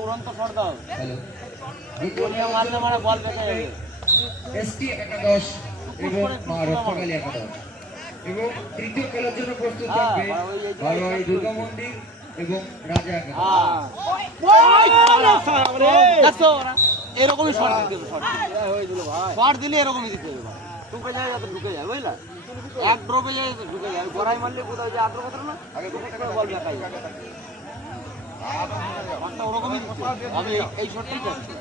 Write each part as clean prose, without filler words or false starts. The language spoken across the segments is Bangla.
উড়ন্ত শট দাও। গোলিয়া মারলে মারা বল বেঁকে যাবে। এসটি একাদশ এবং রক্ষাকালী একাদশ এবং তৃতীয় খেলার জন্য প্রস্তুত থাকবে বারোয়ারি দুর্গা মন্দির এবং রাজা একাদশ। এরকমই শট দিতে হবে, শট দিলে এরকমই দিতে হবে। ঢুকে যায় যাতে ঢুকে যায়, বুঝলা? এক ড্রপে যায় ঢুকে যায়, গড়াই মারলে কোথাও যে আদ্র কথা না বল বেঁকাই যায়। ওরকমই আমি এই শটটাই চাচ্ছি।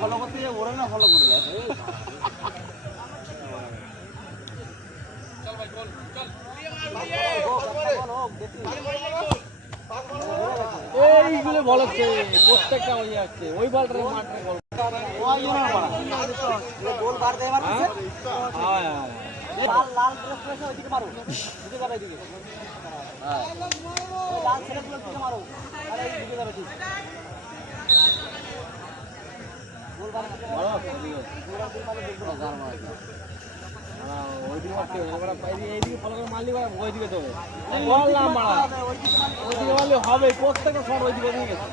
ফলো করতে যায় ওরা না ফলো করে যায়। এইগুলো বল হচ্ছে প্রত্যেকটা ওই যাচ্ছে ওই বলটারে মাঠে বল ওই জন্য না মারা গোল বার দেয় মারছে। হ্যাঁ লাল লাল ড্রেস পরে ওইদিকে মারো, দিকে যাবে এদিকে। হ্যাঁ ওই লাল ছেলেগুলো দিকে মারো, আরে এই দিকে যাবে ঠিক গোল বার মারো এদিকে গোল বার মারো দেখো গার মারো। হ্যাঁ ওইদিকে মারতে হবে, এবারে বাইরে এইদিকে ফলো করে মারলি করে ওইদিকে তো বল না মারা ওইদিকে মারলে হবে। প্রত্যেকটা শট ওইদিকে দিয়ে গেছে,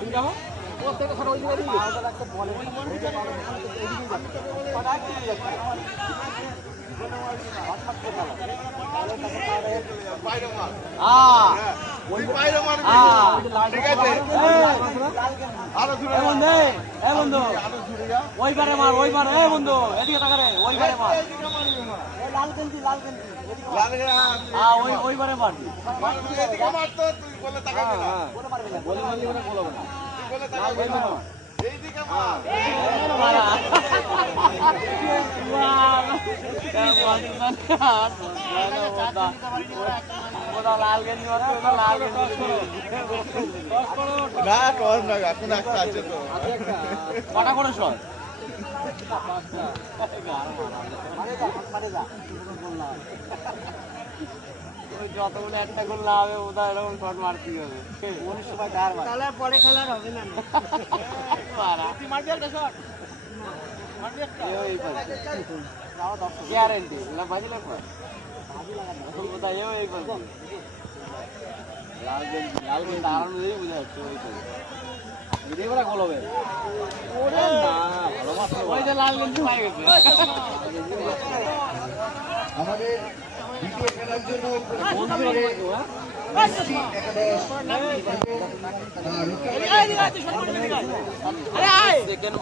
ঠিক আছে? প্রত্যেকটা শট ওইদিকে দিয়ে গেছে। একটা বল ওইদিকে যাবে, ওইদিকে যাবে পড়া কি যাচ্ছে বাইরে মার। ওই বাইরে মার, ঠিক আছে? আরো জুড়ে বন্ধু, এ বন্ধু আরো জুড়ে যা, ওই পারে মার, ওই পারে। এ বন্ধু এদিকে তাকা রে, ওই পারে মার। এই লাল গেঞ্জি লাল গেঞ্জি লাল গেঞ্জি। হ্যাঁ ওই পারে মার, এদিকে মার তো তুই বলে তাকাবি না, বলে পারবি না, বলে মারলি বলে বলবো না, তুই বলে তাকাবি না, এইদিকে মার মারা। ওয়াও কেমন ওটা লাল গেঞ্জি মারতে, ওটা লাল গেঞ্জি না টস না এখন একটা আছে তো। কটা করে শট? যতগুলো একটা গোল না হবে ওটা এরকম শট মারতেই হবে। তাহলে পরে খেলার হবে না। গ্যারেন্টি বাজি লাগবে কোথায় এই লাল গেঞ্জি লাল গেঞ্জি দাঁড়ানো দিয়েই বোঝা যাচ্ছে। ওই তো এদিকে ওরা গোল হবে। ওরে না ভালোবাসা, ওই যে লাল গেঞ্জি পাই গেছে। আমাদের দ্বিতীয় খেলার জন্য সেকেন্ড